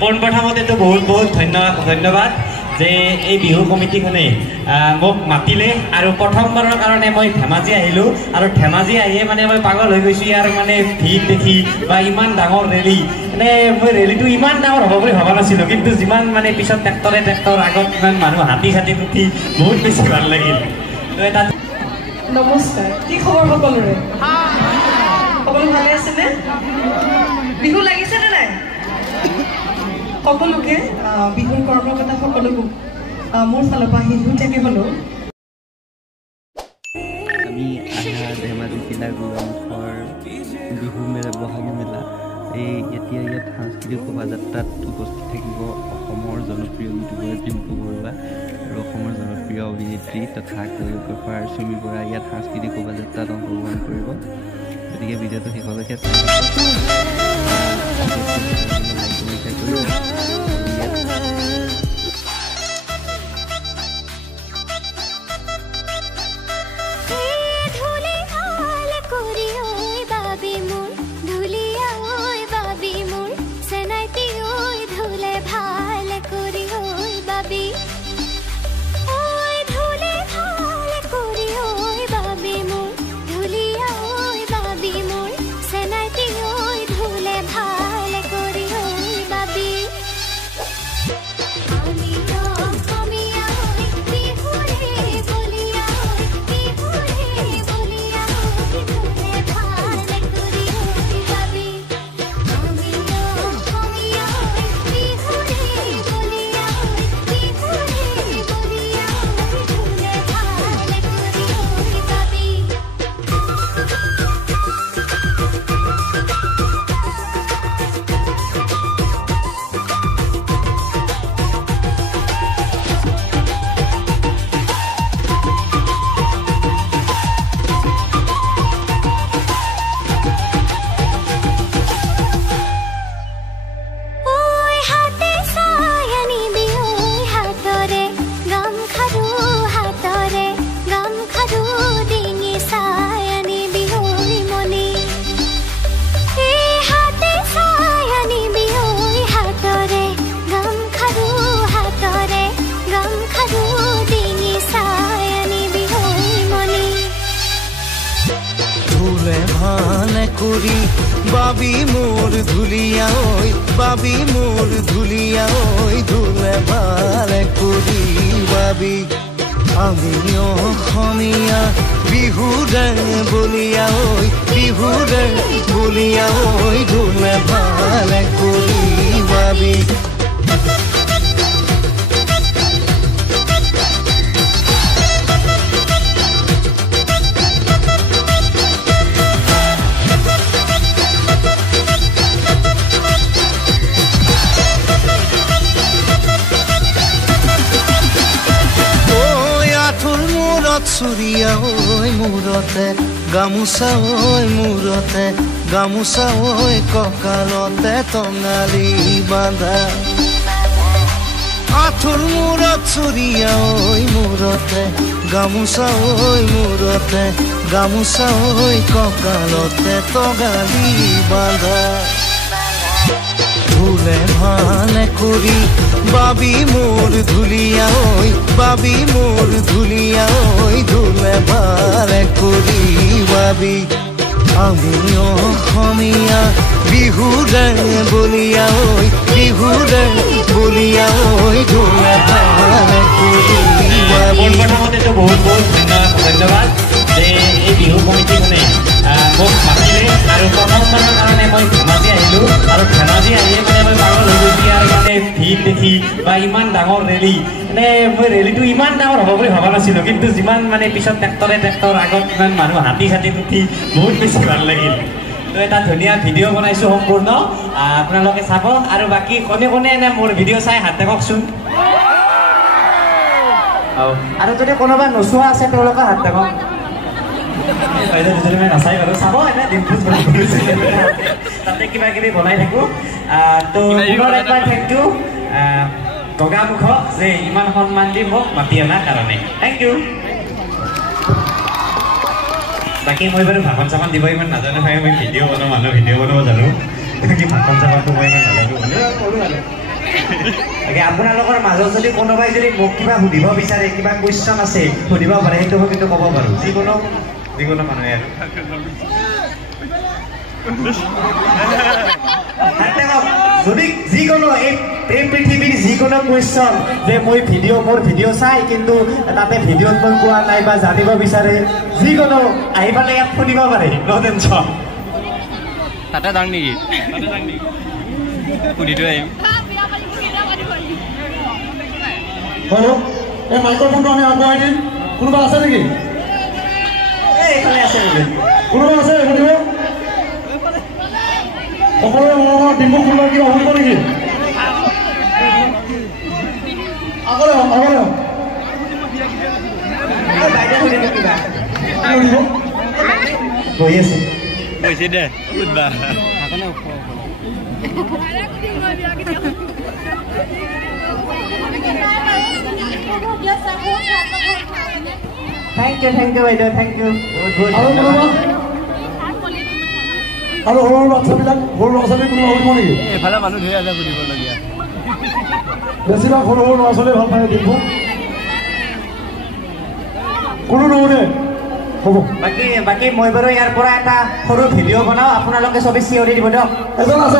পোনপ্ৰথমতে তো বহুত বহুত ধন্যবাদ যে এই বিহু কমিটিখনে মোক মাতিলে আৰু প্ৰথমবাৰৰ কাৰণে মই ধেমাজি আহিলোঁ আৰু ধেমাজি আহিয়ে মানে মই পাগল হৈ গৈছোঁ ইয়াৰ মানে ভিৰ দেখি বা ইমান ডাঙৰ ৰেলী মানে মই ৰেলীটো ইমান ডাঙৰ হ'ব বুলি ভবা নাছিলোঁ কিন্তু যিমান মানে পিছত ট্ৰেক্টৰ আগত ইমান মানুহ হাতী উঠি বহুত বেছি ভাল লাগিল তাত নমস্কাৰ কি খবৰ সকলোৰে সকলো ভালে আছেনে বিহু লাগিছেনে নাই সকলোকে বিহুৰ কৰ্মকৰ্তা সকলোকে মোৰ ফালৰ পৰা শেহতীয়াকৈ হ'লেও আমি আধা ধেমাজি জিলাৰ গোগামুখৰ বিহু মেলা বহাগী মেলা এতিয়া ইয়াত সাংস্কৃতিক শোভাযাত্ৰাত উপস্থিত থাকিব অসমৰ জনপ্ৰিয় ইউটিউবাৰ ডিম্পু বৰুৱা আৰু অসমৰ জনপ্ৰিয় অভিনেত্ৰী তথা কোৰিঅ'গ্ৰাফাৰ চুমি বৰা ইয়াত সাংস্কৃতিক শোভাযাত্ৰাত অংশগ্ৰহণ কৰিব গতিকে ভিডিঅ'টো শেষলৈকে বাবি মোৰ ধুলিয়া ওই বাবি মোৰ ধুলিয়া ওই ধুলে ভালে কৰি বাবি আমি অসমীয়া বিহুৰে বলিয়া ওই বিহুৰে বলিয়া ওই ধুলে ভালে কৰি বাবি চুৰিয়া ঐ মূৰতে গামোচা ঐ মূৰতে গামোচা ঐ কঁকালতে টঙালি বান্ধা আঁঠুৰ মূৰত চুৰিয়া ঐ মূৰতে গামোচা ঐ মূৰতে গামোচা ঐ কঁকালতে টঙালি বান্ধা ধুলে ভালে কৰি বাবি মোৰ ধুলিয়া ওই বাবি মোৰ ধুলিয়া ওই ধুলে ভালে কৰি বাবি আমি অসমীয়া বিহুৰে বলিয়া ওই বিহুৰে বলিয়া ওই ধুলে ভালে কৰি বাবি প্ৰথমতে বহুত বহুত ধন্যবাদ যে এই বিহু কমিটিখনে মোক মাতিলে আৰু প্ৰথমবাৰৰ কাৰণে মই ধেমাজি আহিলোঁ আৰু ধেমাজি আহিয়ে মানে মই পাগল হৈ গৈছোঁ ইয়াৰ মানে ভিৰ দেখি বা ইমান ডাঙৰ ৰেলী মানে মই ৰেলীটো ইমান ডাঙৰ হ'ব বুলি ভবা নাছিলোঁ কিন্তু যিমান মানে পিছত ট্ৰেক্টৰ আগত ইমান মানুহ হাতী উঠি বহুত বেছি ভাল লাগিল তো এটা ধুনীয়া ভিডিঅ' বনাইছোঁ সম্পূৰ্ণ আপোনালোকে চাব আৰু বাকী কোনে কোনে এনে মোৰ ভিডিঅ' চাই হাত দেখকচোন আৰু যদি কোনোবা নচোৱা আছে তেওঁলোকে হাত দেখক নাচাই বাৰু চাব এনে দিনটো তাতে কিবা কিবি বনাই থাকোঁ তো একবাৰ থেংক ইউ গগামুখক যে ইমান সন্মান দি মোক মাতি অনাৰ কাৰণে থেংক ইউ বাকী মই বাৰু ভাষণ চাখন দিব ইমান নাজানো হয় মই ভিডিঅ' বনাব জানো বাকী ভাষণ চাখনটো মই ইমান নাজানো কৰোঁ আৰু বাকী আপোনালোকৰ মাজত যদি কোনোবাই যদি মোক কিবা সুধিব বিচাৰে কিবা কুৱেশ্যন আছে সুধিব পাৰে সেইটো মই কিন্তু ক'ব পাৰোঁ যিকোনো মানুহে আৰু যদি যিকোনো এই পৃথিৱীৰ যিকোনো কুৱেশ্যন যে মই মোৰ ভিডিঅ' চাই কিন্তু তাতে ভিডিঅ'ত মই কোৱা নাই বা জানিব বিচাৰে যিকোনো আহি পেলাই ইয়াত শুনিব পাৰে ন' টেনশ্যন তাতে যাওঁ নেকি সুধি থৈ আহিম এই মাইক্ৰফোনটো আমি আগবঢ়াই দিম কোনোবা আছে নেকি এইফালে আছে নেকি কোনোবা আছে সুধিব সকলোৰে মনৰ ডিম্বু ফুলৰ কিবা শুনিব নেকি আগলৈ গৈ আছে গৈছে দে সুধবা থেংক ইউ বাইদেউ থেংক ইউ আৰু সৰু ল'ৰা ছোৱালী কোনোবা সুধিব নেকি এইফালে মানুহ ধৰি আছে সুধিবলগীয়া বেছিভাগ সৰু ল'ৰা ছোৱালীয়ে ভাল পায় ডিম্বু কোনো নুশুনে হ'ব বাকী মই বাৰু ইয়াৰ পৰা এটা সৰু ভিডিঅ' বনাওঁ আপোনালোকে চবেই চিঞৰি দিব দিয়ক এজন আছে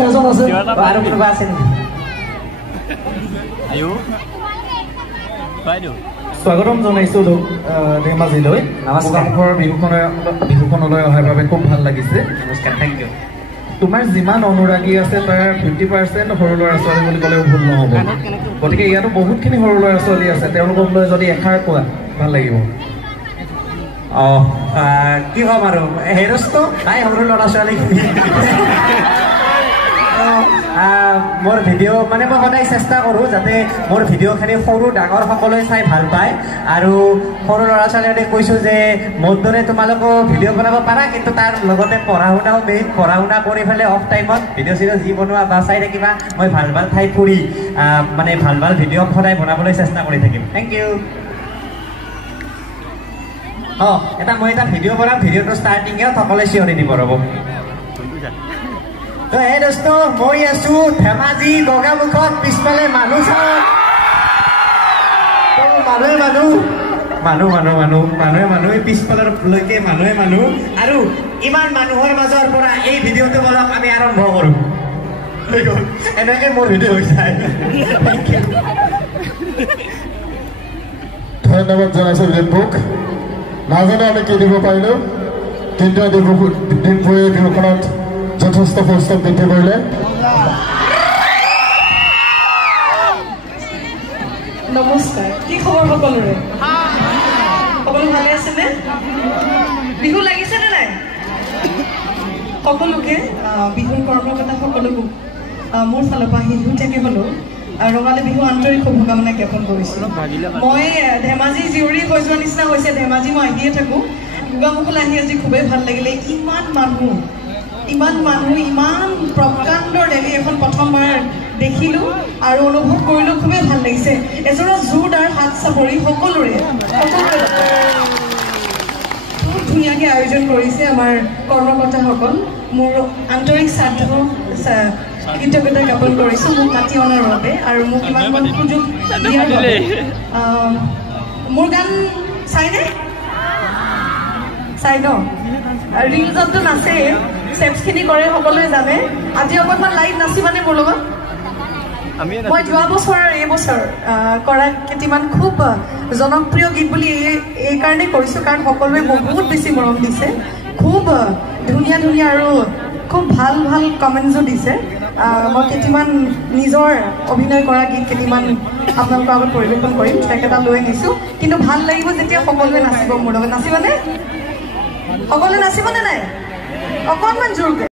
আৰু কোনোবা আছে নেকি স্বাগতম জনাইছোঁ ধেমাজিলৈ মুগামুখৰ বিহুখনলৈ অহাৰ বাবে খুব ভাল লাগিছে নমস্কাৰ থেংক ইউ তোমাৰ যিমান অনুৰাগী আছে তাৰ 50% সৰু ল'ৰা ছোৱালী বুলি ক'লেও ভুল নহ'ব গতিকে ইয়াতো বহুতখিনি সৰু ল'ৰা ছোৱালী আছে তেওঁলোকক লৈ যদি এষাৰ কোৱা ভাল লাগিব কি ক'ম আৰু হেৰচটো নাই সৰু ল'ৰা ছোৱালীখিনি মোৰ ভিডিঅ' মানে মই সদায় চেষ্টা কৰোঁ যাতে মোৰ ভিডিঅ'খিনি সৰু ডাঙৰ সকলোৱে চাই ভাল পায় আৰু সৰু ল'ৰা ছোৱালীহঁতে কৈছোঁ যে মোৰ দৰে তোমালোকেও ভিডিঅ' বনাব পাৰা কিন্তু তাৰ লগতে পঢ়া শুনা কৰি পেলাই অফ টাইমত ভিডিঅ' চিডিঅ' যি বনোৱা বা চাই থাকিবা মই ভাল ঠাই ফুৰি মানে ভাল ভিডিঅ' সদায় বনাবলৈ চেষ্টা কৰি থাকিম থেংক ইউ মই এটা ভিডিঅ' বনাম ভিডিঅ'টো ষ্টাৰ্টিঙে সকলোৱে চিঞৰি দিব ৰ'ব এই দোস্ত মই আছো ধেমাজি গগামুখত পিছফালে মানুহ চাওঁ মানুহে পিছফাললৈকে মানুহ আৰু ইমান মানুহৰ মাজৰ পৰা এই ভিডিঅ'টো বলক আমি আৰম্ভ কৰোঁ এনেকৈ মোৰ ভিডিঅ' হৈ যায় ধন্যবাদ জনাইছোঁ ডিম্পুক নাজানো আমি কি দিব পাৰিলোঁ কিন্তু ডিম্পুৱে বিহুখনত যথেষ্ট পৰিশ্ৰম বৃদ্ধি কৰিলে নমস্কাৰ কি খবৰ সকলোৰে সকলো ভালে আছেনে বিহু লাগিছেনে নাই সকলোকে বিহুৰ কৰ্মকৰ্তা সকলোকো মোৰ ফালৰ পৰা শেহতীয়াকৈ হ'লেও ৰঙালী বিহু আন্তৰিক শুভকামনা জ্ঞাপন কৰিছোঁ মই ধেমাজি জীয়ৰী হৈ যোৱা নিচিনা হৈছে ধেমাজি মই আহিয়ে থাকোঁ গোগামুখলৈ আহি আজি খুবেই ভাল লাগিলে ইমান মানুহ ইমান প্ৰকাণ্ড ৰেলী এখন প্ৰথমবাৰ দেখিলোঁ আৰু অনুভৱ কৰিলোঁ খুবেই ভাল লাগিছে এযোৰা জোৰদাৰ হাত চাপৰি সকলোৰে খুব ধুনীয়াকৈ আয়োজন কৰিছে আমাৰ কৰ্মকৰ্তাসকল মোৰ আন্তৰিক কৃতজ্ঞতা জ্ঞাপন কৰিছোঁ মোক মাতি অনাৰ বাবে আৰু মোক ইমান সুযোগ দিয়াৰ বাবে মোৰ গান চাই ন ৰিলজততো নাচেই ষ্টেপছখিনি কৰে সকলোৱে জানে আজি অকণমান লাইভ নাচিবানে মোৰ লগত মই যোৱা বছৰ এইবছৰ কৰা কেইটামান খুব জনপ্ৰিয় গীত বুলি এই কাৰণেই কৰিছোঁ কাৰণ সকলোৱে বহুত বেছি মৰম দিছে খুব ধুনীয়া আৰু খুব ভাল কমেণ্টছো দিছে মই কেইটামান নিজৰ অভিনয় কৰা গীত কেইটামান আপোনালোকৰ আগত পৰিৱেশন কৰিম ট্ৰেক এটা লৈ আনিছোঁ কিন্তু ভাল লাগিব যেতিয়া সকলোৱে নাচিব মোৰ লগত নাচিবানে সকলোৱে নাচিবনে নাই অকণমান জোৰকৈ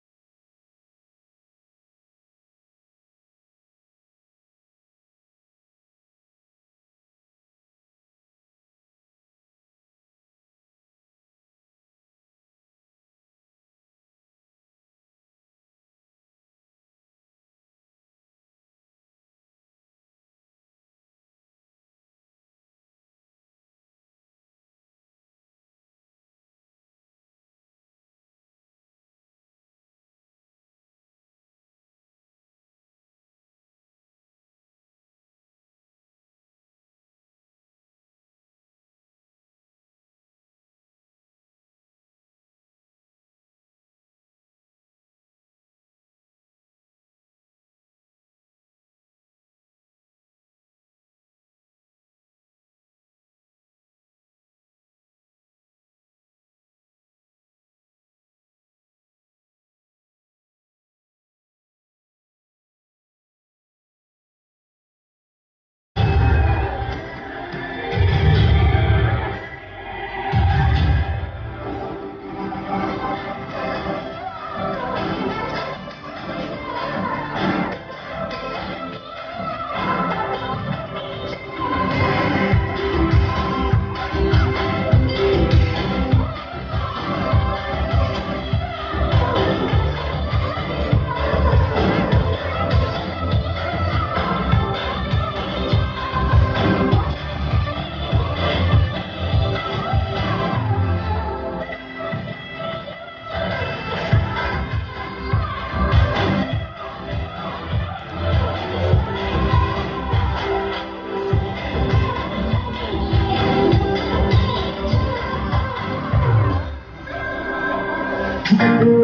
Thank you.